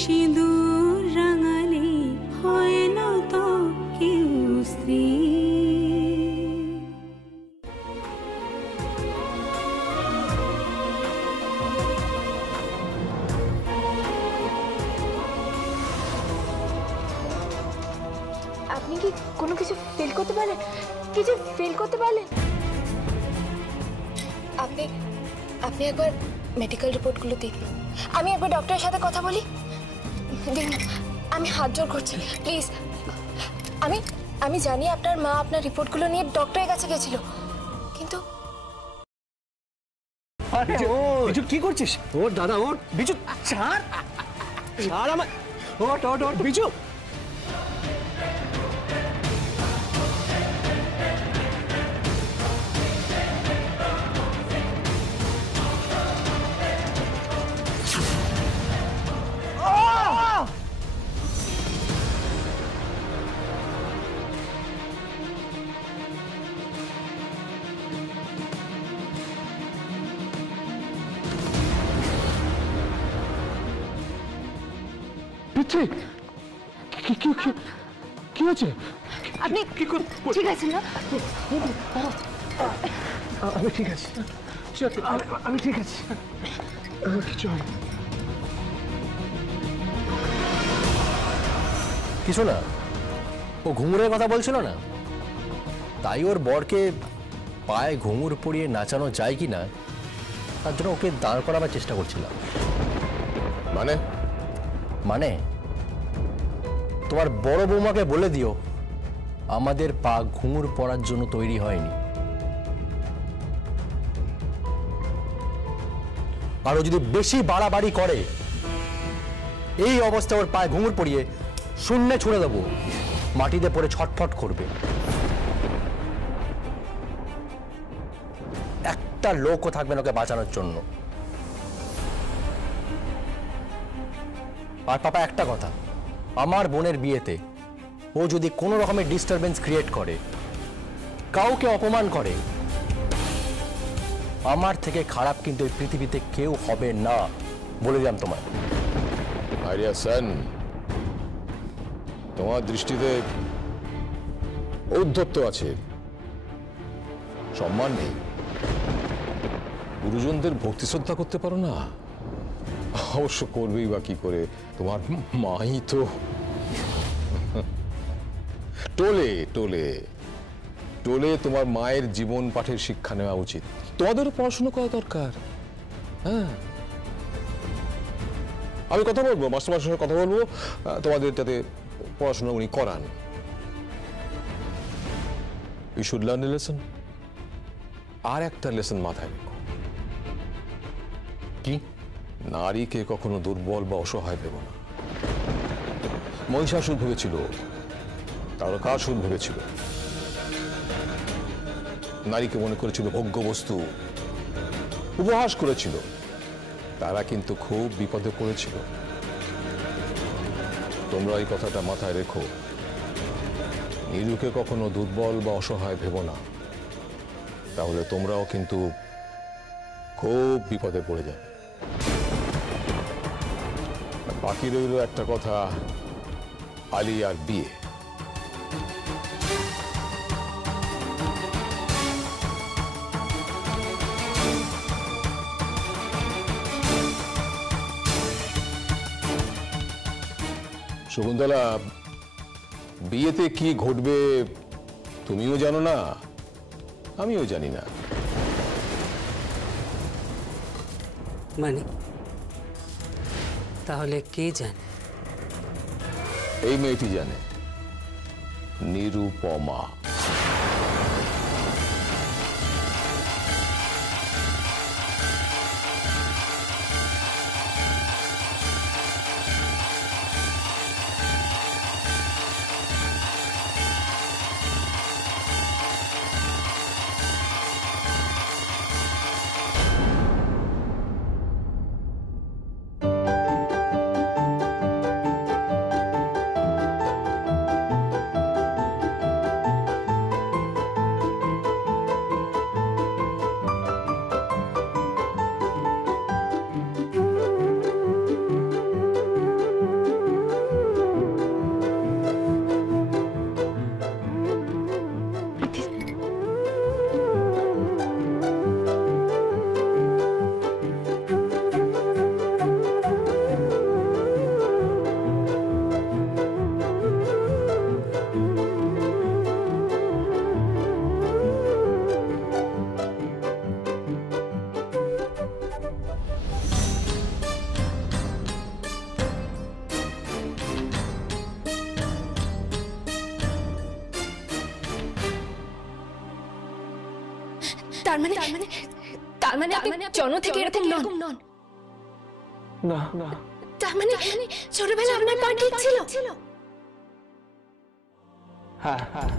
সিঁদুর রাঙালে হয় না তো কেউ স্ত্রী। আপনি কি কোনো কিছু ফিল করতে পারলেন? কিছু ফিল করতে পারলেন? আপনি আপনি একবার মেডিকেল রিপোর্টগুলো দিন। আমি একবার ডক্টরের সাথে কথা বলি। দিন, আমি হাত জোড় করছি প্লিজ। আমি জানি আপনার মা আপনার রিপোর্টগুলো নিয়ে ডক্টরের কাছে গেছিল, কিন্তু বিজু কি করছিস? ওর দাদা, ওর বিজু ছাড় ছাড় আমার, ওট ওট ওট বিজু। কি হচ্ছে? আপনি ঠিক আছেন না? আমি ঠিক আছি, আমি ঠিক আছি, কিছু হয় কিছু না। ও ঘুঙুরের কথা বলছিল না, তাই ওর বরকে পায়ে ঘুঙুর পরিয়ে নাচানো যায় কি না তার জন্য ওকে দাঁড় করাবার চেষ্টা করছিলাম। মানে মানে তোমার বড় বৌমাকে বলে দিও আমাদের পা ঘুঙুর পরার জন্য তৈরি হয়নি। আর ও যদি বেশি বাড়াবাড়ি করে এই অবস্থা ওর পায়ে ঘুঙুর পরিয়ে শূন্যে ছুঁড়ে দেবো, মাটিতে পড়ে ছটফট করবে। একটা লোকও থাকবে না ওকে বাঁচানোর জন্য। আর পাপা একটা কথা, আমার বোনের বিয়েতে ও যদি কোনো রকমের ডিস্টারবেন্স ক্রিয়েট করে, কাউকে অপমান করে, আমার থেকে খারাপ কিন্তু এই পৃথিবীতে কেউ হবে না, বলে দিলাম তোমায়। আরিয়া সেন, তোমার দৃষ্টিতে ঔদ্ধত্য আছে, সম্মান নেই। গুরুজনদের ভক্তি শ্রদ্ধা করতে পারো না? অবশ্য করবেই বা কি করে, তোমার মাই তো টোলে টোলে টোলে তোমার মায়ের জীবন পাঠের শিক্ষা নেওয়া উচিত। তোমাদেরও পড়াশোনা করা দরকার। হ্যাঁ, আমি কথা বলবো, মাস্টারমশাইয়ের সঙ্গে কথা বলবো, তোমাদের যাতে পড়াশোনা উনি করান। You should learn a lesson. আর একটা লেসন মাথায় রেখো, কি? নারীকে কখনো দুর্বল বা অসহায় ভেবো না। মহিষাসুর ভেবেছিল, তারকাসুর ভেবেছিল, নারীকে মনে করেছিল ভোগ্য বস্তু, উপহাস করেছিল। তারা কিন্তু খুব বিপদে পড়েছিল। তোমরা এই কথাটা মাথায় রেখো, নীলুকে কখনো দুর্বল বা অসহায় ভেবো না, তাহলে তোমরাও কিন্তু খুব বিপদে পড়ে যাবে। বাকি রইল একটা কথা, আলী আর বিয়ে। শকুন্তলা, বিয়েতে কি ঘটবে তুমিও জানো না, আমিও জানি না। মানে তাহলে কে জানে? এই মেয়েটি জানে, নিরুপমা। তার মানে আপনি জন্ম থেকে এরকম নন। না না, তার মানে ছোটবেলায় আপনার পা ঠিক ছিল? হ্যাঁ হ্যাঁ।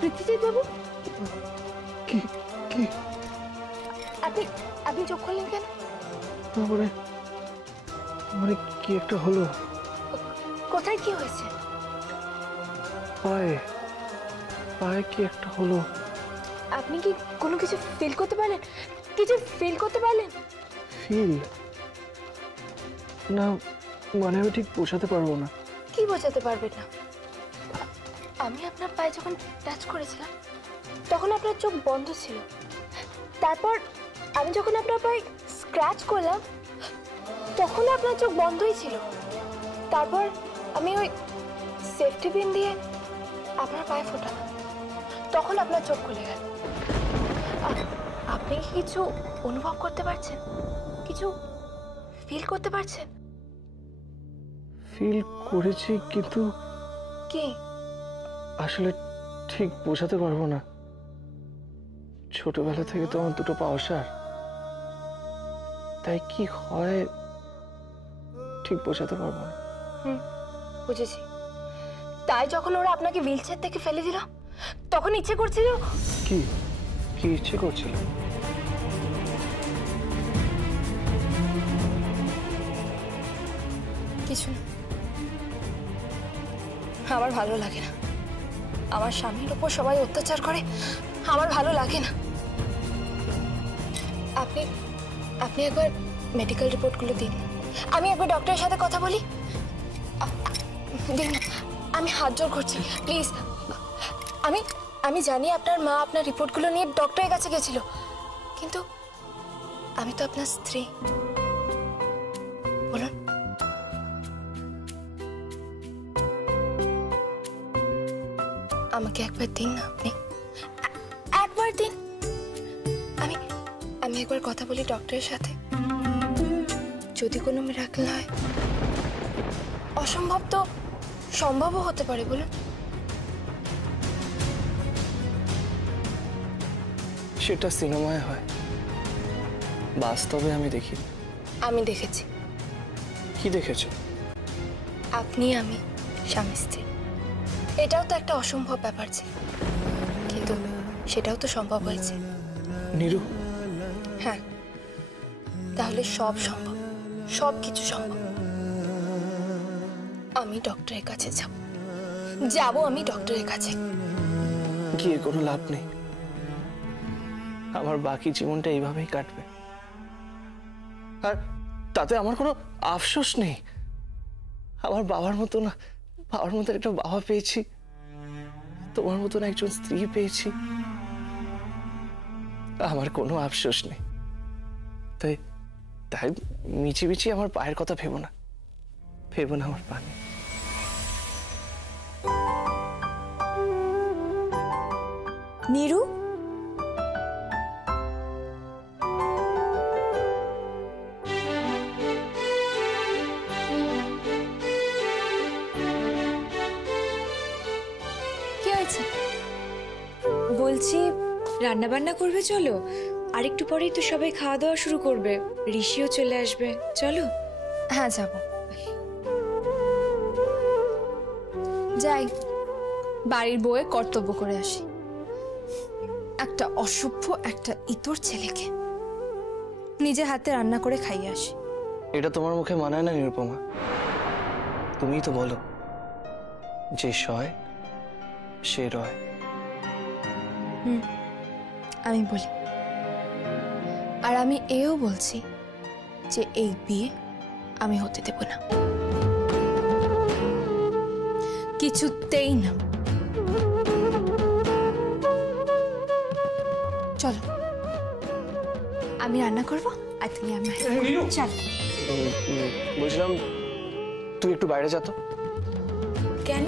পৃথ্বীজিৎ বাবু, কি কি আপনি চোখ খুললেন কেন? মানে মানে কি একটা হলো? কোথায় কি হয়েছে? পায়ে পায়ে কি একটা হলো? আপনি কি কোনো কিছু ফিল করতে পারলেন? ফিল না, মানে আমি ঠিক বোঝাতে পারবো না। কি বোঝাতে পারবেন না? আমি আপনার পায়ে যখন টাচ করেছিলাম তখন আপনার চোখ বন্ধ ছিল। তারপর আমি যখন আপনার পায়ে স্ক্র্যাচ করলাম তখন আপনার চোখ বন্ধই ছিল। তারপর আমি ওই সেফটি পিন দিয়ে আপনার পায়ে ফোটালাম, তখন আপনার চোখ খুলে গেল। আপনি কি কিছু অনুভব করতে পারছেন? কিছু ফিল করতে পারছেন? ফিল করেছি, কিন্তু কি? আসলে ঠিক বোঝাতে পারবো না। ছোটবেলা থেকে তো আমার দুটো পা অসাড়, তাই কি হয় ঠিক বোঝাতে পারবো না। বুঝেছি। তাই যখন ওরা আপনাকে হুইলচেয়ার থেকে ফেলে দিল তখন ইচ্ছে করছিল? কি কি ইচ্ছে করছিল? কিছু না। আমার ভালো লাগে না। আমার স্বামীর উপর সবাই অত্যাচার করে, আমার ভালো লাগে না। আপনি একবার মেডিকেল রিপোর্টগুলো দিন, আমি একবার ডক্টরের সাথে কথা বলি। দিন, আমি হাত জোড় করছি প্লিজ। আমি জানি আপনার মা আপনার রিপোর্টগুলো নিয়ে ডক্টরের কাছে গেছিল, কিন্তু আমি তো আপনার স্ত্রী। বলুন। আমাকে একবার দিন না, আপনি একবার দিন। আমি একবার কথা বলি ডক্টরের সাথে। যদি কোনো মিরাকল হয়, অসম্ভব তো সম্ভবও হতে পারে। বলুন। সেটা সিনেমায় হয়, বাস্তবে আমি দেখি। আমি দেখেছি। কি দেখেছো? আপনি আমি স্বামী স্ত্রী। এটাও তো একটা অসম্ভব ব্যাপার ছিল, কিন্তু সেটাও তো সম্ভব হয়েছে। নীরু, হ্যাঁ, তাহলে সব সম্ভব, সব কিছু সম্ভব। আমি ডক্টরের কাছে যাব আমি ডক্টরের কাছে। গিয়ে কোনো লাভ নেই। আমার বাকি জীবনটা এইভাবেই কাটবে, আর তাতে আমার কোনো আফসোস নেই। আমার বাবার মতো না, বাবার মতো একটা বাবা পেয়েছি, তোমার মতন একজন স্ত্রী পেয়েছি। আমার কোনো আফসোস নেই। তাই তাই মিছিমিছি আমার পায়ের কথা ভেবো না, ভেবো না আমার পা নিয়ে। নীরু, কি হয়েছে? বলছি রান্না বান্না করবে, চলো আর একটু পরেই তো সবাই খাওয়া দাওয়া শুরু করবে, ঋষিও চলে আসবে, চলো। হ্যাঁ যাব। যাই, বাড়ির বউয়ে কর্তব্য করে আসি। একটা অসভ্য একটা ইতর ছেলেকে নিজে হাতে রান্না করে খাইয়ে আসি। এটা তোমার মুখে মানায় না নিরুপমা। তুমিই তো বলো, যে সয় সে রয়। আমি বলি, আর আমি এও বলছি যে এই বিয়ে আমি হতে দেব না, কিছুতেই না। চলো, আমি রান্না করবো আর তুমি আমার চল। বলছিলাম তুই একটু বাইরে যা তো। কেন?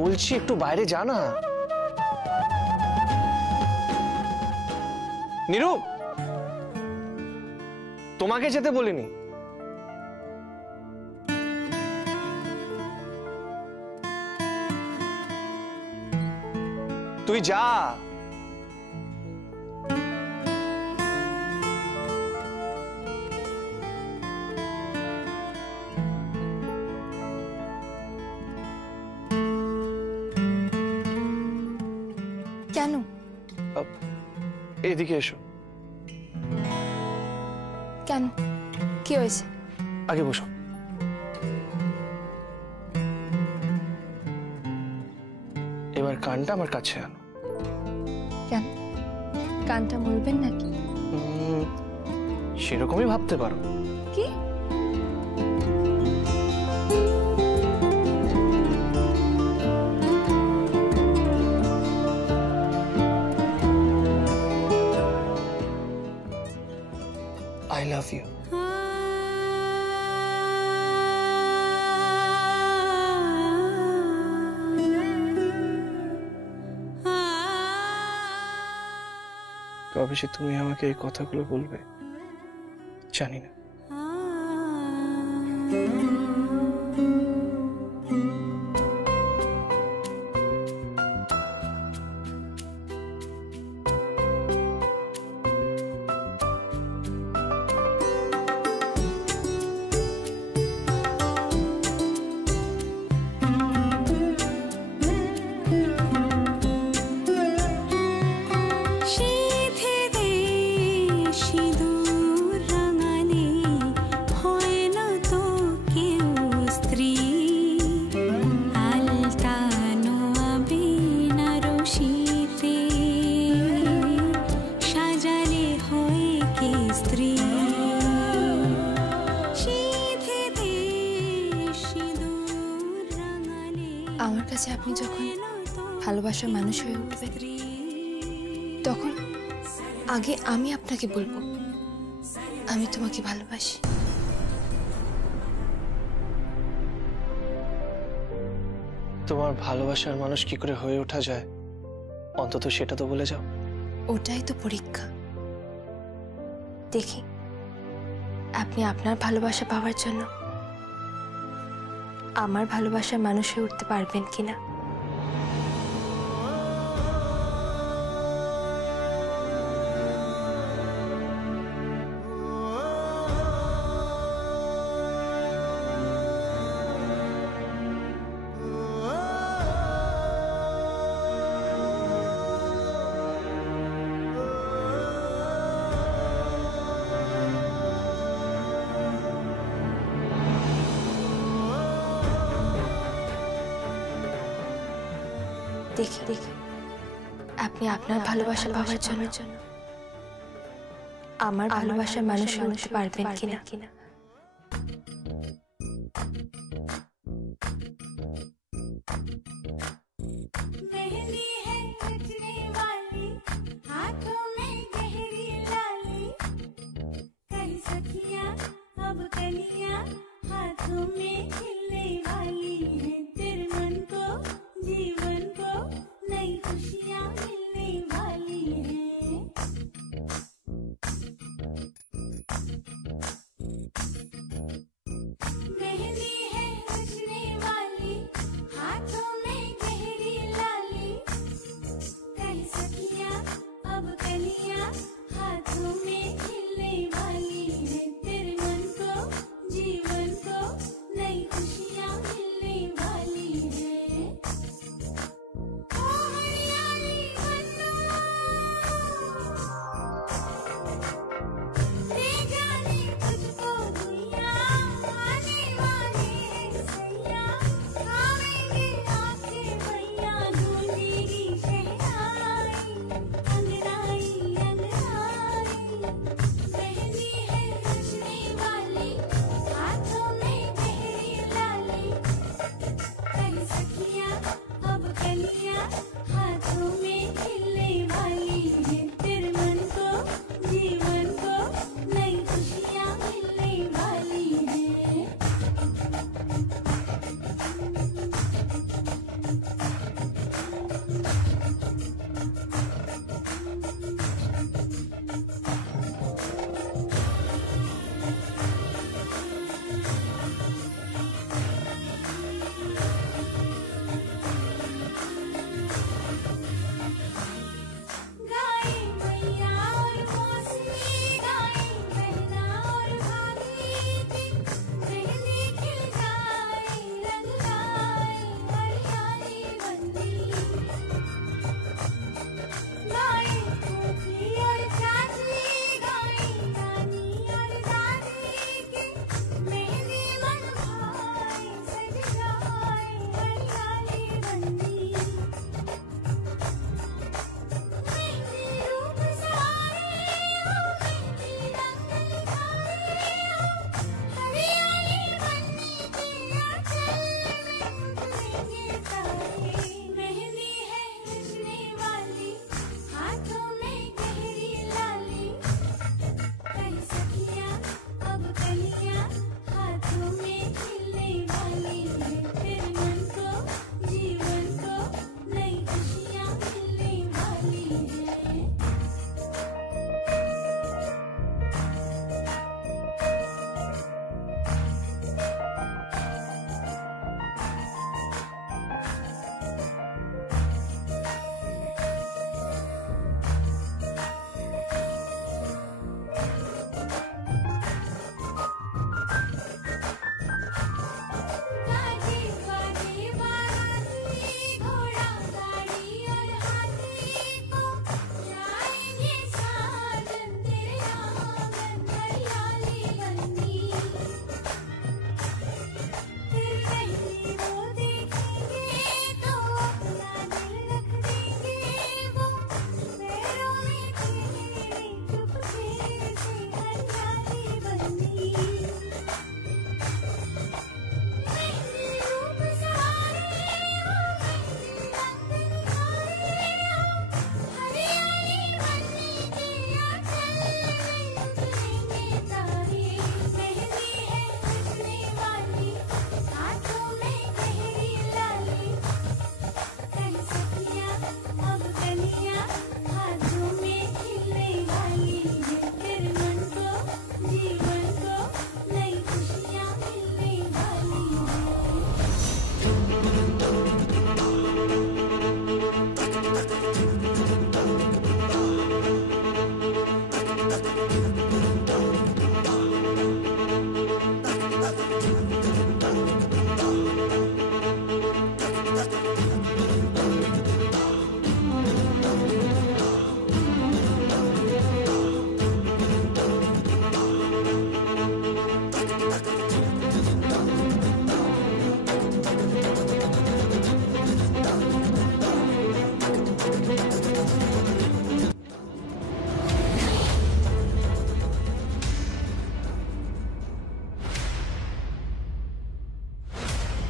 বলছি একটু বাইরে যা না। নিরু, তোমাকে যেতে বলিনি। তুই যা। কেন? এদিকে এসো। কেন, কি হয়েছে? আগে বসো। এবার কানটা আমার কাছে আনো। কেন, কানটা বলবেন নাকি? সেরকমই ভাবতে পারো। কি? I love you. কবে সে তুমি আমাকে এই কথাগুলো বলবে জানি না। আমার কাছে আপনি যখন ভালোবাসার মানুষ হয়ে উঠবে, তখন আগে আমি আপনাকে বলবো আমি তোমাকে ভালোবাসি। তোমার ভালোবাসার মানুষ কি করে হয়ে ওঠা যায়, অন্তত সেটা তো বলে যাও। ওটাই তো পরীক্ষা। দেখি আপনি আপনার ভালোবাসা পাওয়ার জন্য আমার ভালোবাসার মানুষ হয়ে উঠতে পারবেন কিনা। দেখি দেখি আপনি আপনার ভালোবাসা পাওয়ার জন্য আমার ভালোবাসার মানুষ হতে পারবেন কিনা।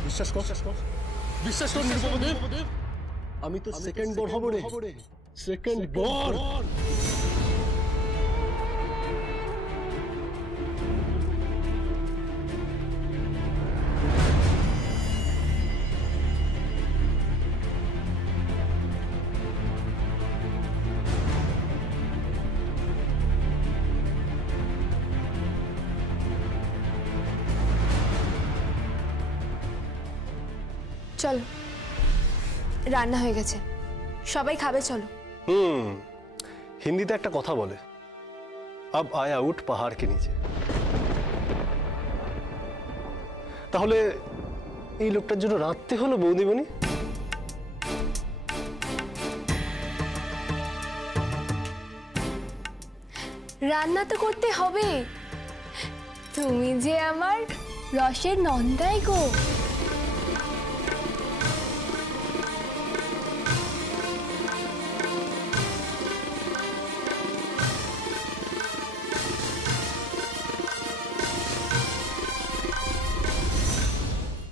বিশ্বাস কর বিশ্বাস কর নিরুপমদেব, আমি তো সেকেন্ড বর হব রে, সেকেন্ড বর। চলো, রান্না হয়ে গেছে, সবাই খাবে, চলো। হিন্দিতে একটা কথা বলে, আব আয়া উঠ পাহাড় কে নিচে। তাহলে এই লোকটার জন্য রাঁধতে হলো বৌদিমণি? রান্না তো করতে হবে, তুমি যে আমার রসের নন্দাই গো।